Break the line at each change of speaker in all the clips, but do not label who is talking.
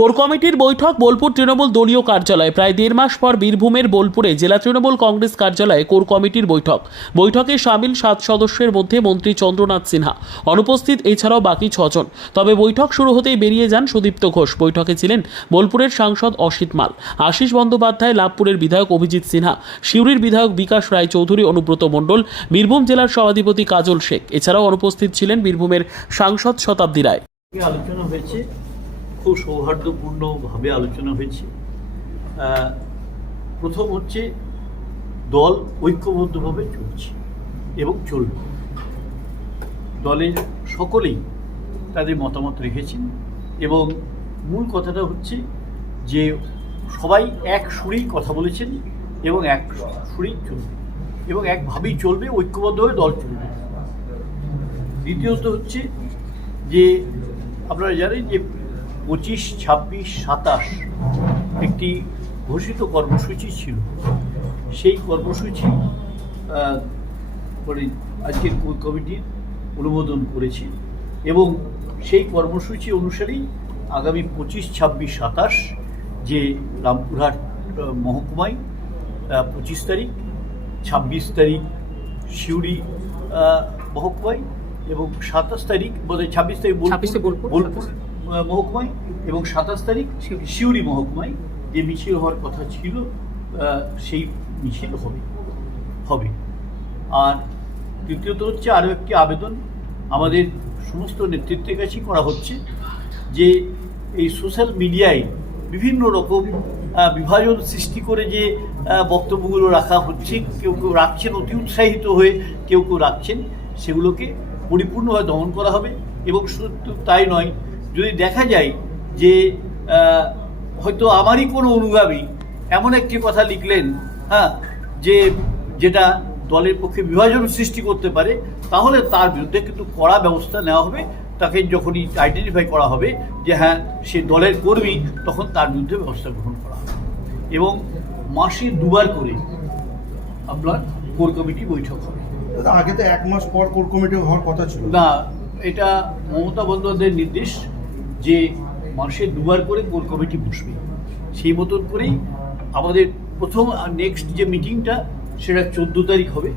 Core কমিটির বৈঠক বোলপুর তৃণমূল দলীয় কার্যালয়ে। প্রায় দেড় মাস পর বীরভূমের বোলপুরে জেলা তৃণমূল কংগ্রেস কার্যালয়ে কোর কমিটির বৈঠক। বৈঠকে সামিল সাত সদস্যের মধ্যে মন্ত্রী চন্দ্রনাথ সিনহা। অনুপস্থিত এছাড়াও বাকি ছজন। তবে বৈঠক শুরু হতেই বেরিয়ে যান সুদীপ্ত ঘোষ। বৈঠকে ছিলেন বোলপুরের সাংসদ অসিত মাল। আশিস বন্দ্যোপাধ্যায়, লাভপুরের বিধায়ক অভিজিৎ সিনহা, সিউড়ির বিধায়ক বিকাশ রায় চৌধুরী অনুব্রত মণ্ডল, বীরভূম জেলার সভাধিপতি কাজল শেখ। এছাড়াও অনুপস্থিত ছিলেন বীরভূমের সাংসদ শতাব্দী রায়।
আলোচনা হয়েছে। খুব সৌহার্দ্যপূর্ণভাবে আলোচনা হয়েছে। প্রথম হচ্ছে দল ঐক্যবদ্ধভাবে চলছে এবং চলবে। দলের সকলেই তাদের মতামত রেখেছেন এবং মূল কথাটা হচ্ছে যে সবাই এক সুরেই কথা বলেছেন এবং এক সুরেই চলবে এবং একভাবেই চলবে ঐক্যবদ্ধভাবে দল চলবে। দ্বিতীয়ত হচ্ছে যে আপনারা জানেন যে পঁচিশ ছাব্বিশ সাতাশ একটি ঘোষিত কর্মসূচি ছিল। সেই কর্মসূচি মানে আজকের কোর কমিটির অনুমোদন করেছে এবং সেই কর্মসূচি অনুসারেই আগামী পঁচিশ ছাব্বিশ সাতাশ যে রামপুরহাট মহকুমায় পঁচিশ তারিখ ছাব্বিশ তারিখ সিউড়ি আহ, মহকুমায় এবং সাতাশ তারিখ বোধহয় ছাব্বিশ তারিখ বোলপুর-
26 বোলপুর,
বোলপুর আহ, মহকুমায় এবং সাতাশ তারিখ সিউড়ি মহকুমায় যে মিছিল হওয়ার কথা ছিল সেই মিছিল হবে হবে। আর তৃতীয়ত হচ্ছে আরও একটি আবেদন আমাদের সমস্ত নেতৃত্বের কাছেই করা হচ্ছে যে এই সোশ্যাল মিডিয়ায় বিভিন্ন রকম বিভাজন সৃষ্টি করে যে বক্তব্যগুলো রাখা হচ্ছে কেউ কেউ রাখছেন অতি উৎসাহিত হয়ে কেউ কেউ রাখছেন সেগুলোকে পরিপূর্ণভাবে দমন করা হবে এবং শুধু তাই নয় যদি দেখা যায় যে হয়তো আমারই কোনো অনুগামী এমন একটি কথা লিখলেন হ্যাঁ যে যেটা দলের পক্ষে বিভাজন সৃষ্টি করতে পারে তাহলে তার বিরুদ্ধে কিন্তু কড়া ব্যবস্থা নেওয়া হবে। তাকে যখনই আইডেন্টিফাই করা হবে যে হ্যাঁ সে দলের কর্মী তখন তার বিরুদ্ধে ব্যবস্থা গ্রহণ করা হবে। এবং মাসে দুবার করে আপনার কোর কমিটি বৈঠক হবে।
আগে তো এক মাস পর কোর কমিটি হওয়ার কথা ছিল।
না এটা মমতা বন্দ্যোপাধ্যায়ের নির্দেশ। যে মাসে দুবার করে কোর কমিটি বসবে সেই মতন করেই আমাদের প্রথম নেক্সট যে মিটিংটা সেটা চোদ্দ তারিখ হবে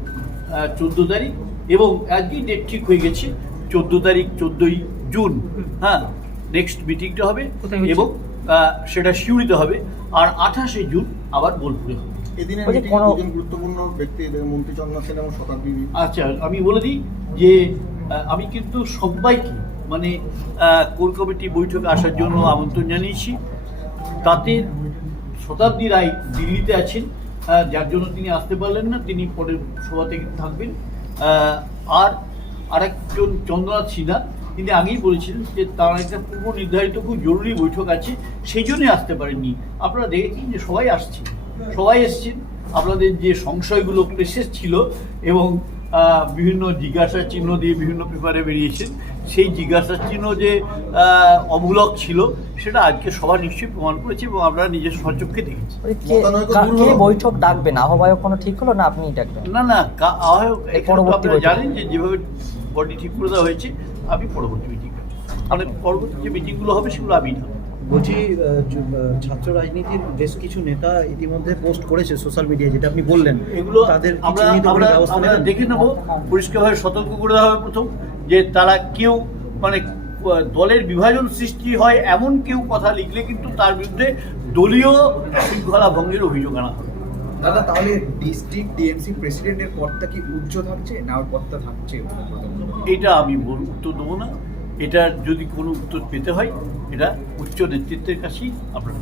চোদ্দ তারিখ এবং আজকেই ডেট ঠিক হয়ে গেছে চোদ্দ তারিখ চোদ্দোই জুন হ্যাঁ নেক্সট মিটিংটা হবে এবং সেটা সিউড়িতে হবে আর আঠাশে জুন আবার বোলপুরে হবে।
গুরুত্বপূর্ণ ব্যক্তি মন্ত্রী চন্দ্র সেন এবং শতাব্দী
আচ্ছা আমি বলে দিই যে আমি কিন্তু সবাইকে মানে কোর কমিটি বৈঠকে আসার জন্য আমন্ত্রণ জানিয়েছি। তাতে শতাব্দী রায় দিল্লিতে আছেন যার জন্য তিনি আসতে পারলেন না তিনি পরের সভাতে থাকবেন। আহ, আর আরেকজন চন্দ্রনাথ সিনহা তিনি আগেই বলেছিলেন যে তার একটা পূর্ব নির্ধারিত খুব জরুরি বৈঠক আছে সেই জন্যই আসতে পারেননি। আপনারা দেখেছেন যে সবাই আসছে সবাই এসছেন। আপনাদের যে সংশয়গুলো প্রেসেস ছিল এবং বিভিন্ন জিজ্ঞাসা চিহ্ন দিয়ে বিভিন্ন পেপারে বেরিয়েছেন সেই জিজ্ঞাসা চিহ্ন যে অমূলক ছিল সেটা আজকে সবার নিশ্চয়ই প্রমাণ করেছে এবং আপনারা নিজের সচক্ষে
দেখেছি?
বৈঠক ডাকবেন আহ্বায়ক কোনো ঠিক হলো না? আপনি ডাকবেন
না না আহ্বায়ক এখানে আপনারা জানেন যে যেভাবে বডি ঠিক করে দেওয়া হয়েছে আমি পরবর্তী মিটিং মানে পরবর্তী যে মিটিংগুলো হবে সেগুলো আমি না।
বলছি ছাত্র রাজনীতির বেশ কিছু নেতা ইতিমধ্যে পোস্ট করেছে সোশ্যাল মিডিয়ায় যেটা আপনি বললেন।
এগুলো
তাদের
আমরা আমরা আমরা? দেখে নেব পরিষ্কারভাবে সতর্ক করে দেওয়া হবে প্রথম। যে তারা কেউ মানে দলের বিভাজন সৃষ্টি হয় এমন কেউ কথা লিখলে কিন্তু তার বিরুদ্ধে দলীয় শৃঙ্খলা ভঙ্গের অভিযোগ আনা হবে
দাদা তাহলে ডিস্ট্রিক্ট ডিএমসি প্রেসিডেন্টের পদটা কি উচ্চ থাকছে না পদটা থাকছে?
এটা আমি উত্তর দেবো না। এটার যদি কোনো উত্তর পেতে হয় এটা উচ্চ নেতৃত্বের কাছেই আপনারা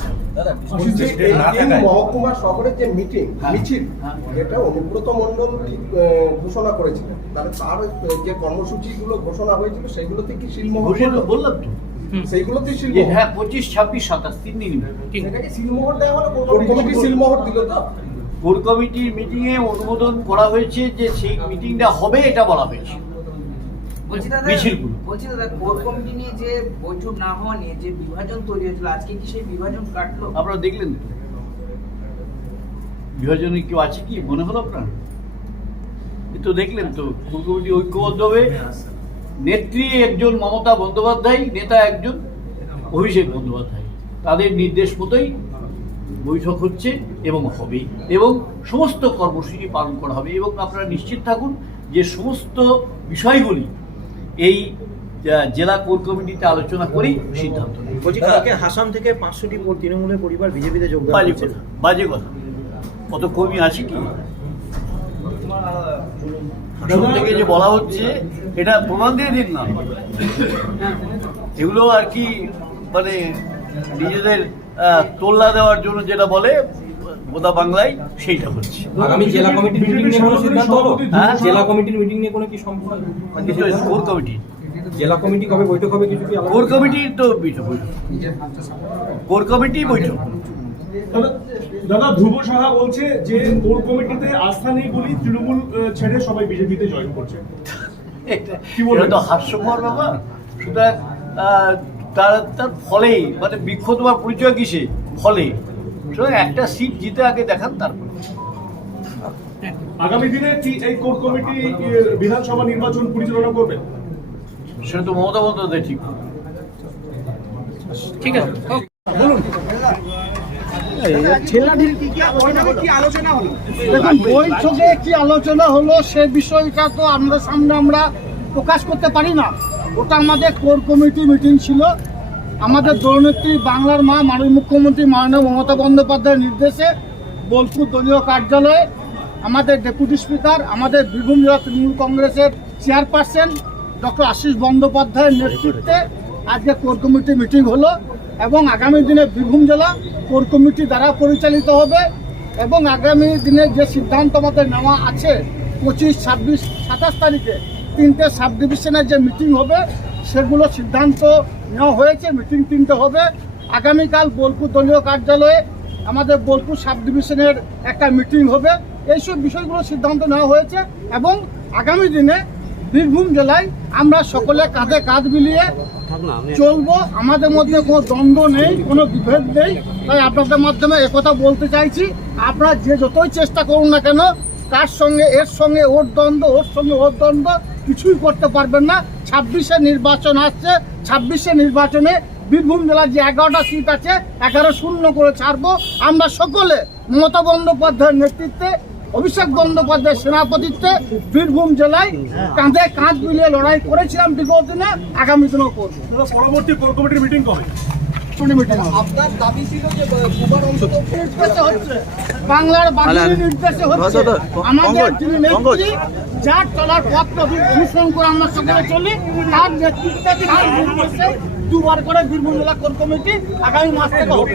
মহকুমা শহরের যে মিটিং
হ্যাঁ,
মিছিল
হ্যাঁ।
যেটা অনুব্রত মণ্ডল ঘোষণা করেছিলেন। তাহলে তার যে কর্মসূচিগুলো ঘোষণা হয়েছিল সেগুলোতে কি শিলমোহর
ঘোষণা বললাম তো।
সেইগুলোতে
যে
শিলমোহর
হ্যাঁ পঁচিশ ছাব্বিশ সাতাশ তিন দিন
সেটা কি শিলমোহর দেওয়া হলো? কমিটি শিলমোহর দিল তো?
কোর কমিটির মিটিংয়ে অনুমোদন করা হয়েছে যে সেই মিটিংটা হবে এটা বলা হয়েছে।
বলছি দাদা
মিছিলগুলো।
বলছি দাদা কোর কমিটি নিয়ে যে বৈঠক না হওয়া নিয়ে যে বিভাজন তৈরি হয়েছিল আজকে কি সেই বিভাজন কাটলো?
আপনারা দেখলেন? বিভাজনে কেউ আছে কি? মনে হলো আপনার? তো দেখলেন তো কোর কমিটি ঐক্যবদ্ধ হয়ে নেত্রী একজন মমতা বন্দ্যোপাধ্যায় নেতা একজন অভিষেক বন্দ্যোপাধ্যায়। তাদের নির্দেশ মতোই বৈঠক হচ্ছে এবং হবে এবং সমস্ত কর্মসূচি পালন করা হবে এবং আপনারা নিশ্চিত থাকুন যে সমস্ত বিষয়গুলি এই জেলা কোর কমিটিতে আলোচনা করি সিদ্ধান্ত
কালকে হাসাম থেকে পাঁচশোটি তৃণমূলের পরিবার বিজেপিতে যোগদান
বাজে কথা বাজে কথা। কত কর্মী আছে কি? হাসন থেকে যে বলা হচ্ছে এটা প্রমাণ দিয়ে দিন না। এগুলো আর কি মানে নিজেদের তোল্লা দেওয়ার জন্য যেটা বলে বোদা বাংলায় সেইটা হচ্ছে।
আগামী জেলা কমিটির মিটিং নিয়ে কোনো সিদ্ধান্ত হলো
হ্যাঁ?
জেলা কমিটির মিটিং নিয়ে কোনো কি সম্পর্ক
কোর কমিটি
জেলা কমিটি কবে বৈঠক হবে কিছু কি
কোর কমিটির তো বৈঠক কোর কমিটি বৈঠক
দাদা- দাদা ধ্রুব সাহা বলছে যে কোর কমিটিতে আস্থা নেই বলেই তৃণমূল ছেড়ে সবাই বিজেপিতে জয়েন করছে। কি বলবেন?
এটা তো হাস্যকর ব্যাপার। সুতরাং তার তার ফলেই মানে বৃক্ষ বা পরিচয় কিসে? ফলে একটা সিট জিতে আগে দেখান তারপর।
আগামী দিনে কি এই কোর কমিটি বিধানসভা নির্বাচন পরিচালনা করবে?
সেটা তো মমতা বন্দ্যোপাধ্যায় ঠিক।
ঠিক আছে
দেখুন বৈঠকে কি আলোচনা হলো সে বিষয়টা তো আমরা সামনে আমরা প্রকাশ করতে পারি না। ওটা আমাদের কোর কমিটি মিটিং ছিল। আমাদের দলনেত্রী বাংলার মা মাননীয় মুখ্যমন্ত্রী মাননীয় মমতা বন্দ্যোপাধ্যায়ের নির্দেশে বোলপুর দলীয় কার্যালয়ে আমাদের ডেপুটি স্পিকার, আমাদের বীরভূম জেলা তৃণমূল কংগ্রেসের চেয়ারপারসন ডক্টর আশিস বন্দ্যোপাধ্যায়ের নেতৃত্বে আজকে কোর কমিটি মিটিং হলো এবং আগামী দিনে বীরভূম জেলা কোর কমিটি দ্বারা পরিচালিত হবে এবং আগামী দিনে যে সিদ্ধান্ত আমাদের নেওয়া আছে পঁচিশ, ছাব্বিশ, সাতাশ তারিখে তিনটে সাব ডিভিশনের যে মিটিং হবে সেগুলো সিদ্ধান্ত নেওয়া হয়েছে মিটিং তিনটে হবে। আগামীকাল বোলপুর দলীয় কার্যালয়ে আমাদের বোলপুর সাব ডিভিশনের একটা মিটিং হবে। এইসব বিষয়গুলো সিদ্ধান্ত নেওয়া হয়েছে এবং আগামী দিনে বীরভূম জেলায় আমরা সকলে কাঁধে কাঁধ মিলিয়ে চলবো। আমাদের মধ্যে কোনো দ্বন্দ্ব নেই, কোনো বিভেদ নেই। তাই আপনাদের মাধ্যমে একথা বলতে চাইছি, আপনারা যে যতই চেষ্টা করুন না কেন কার সঙ্গে, এর সঙ্গে ওর দ্বন্দ্ব, ওর সঙ্গে ওর দ্বন্দ্ব কিছুই করতে পারবেন না। ছাব্বিশে নির্বাচন আসছে, ছাব্বিশে নির্বাচনে বীরভূম জেলার যে এগারোটা সিট আছে, এগারো শূন্য করে ছাড়বো। আমরা সকলে মমতা বন্দ্যোপাধ্যায়ের নেতৃত্বে, অভিষেক বন্দ্যোপাধ্যায়ের সেনাপতিত্বে বীরভূম জেলায় কাঁধে কাঁধ মিলিয়ে লড়াই করেছিলাম বিগত দিনে। আগামী দিনেও করব।
পরবর্তী কোর কমিটির মিটিং কবে?
আপনার দাবি ছিল যে দুবার অন্তত
নির্দেশে হচ্ছে। বাংলার বাঙালির নির্দেশে হচ্ছে আমাদের যিনি নেত্রী যার চলার পথ অনুসরণ করে আমরা সকলে চলি তার নেতৃত্বে দুবার করে বীরভূম জেলা কোর কমিটি আগামী মাস থেকে হবে।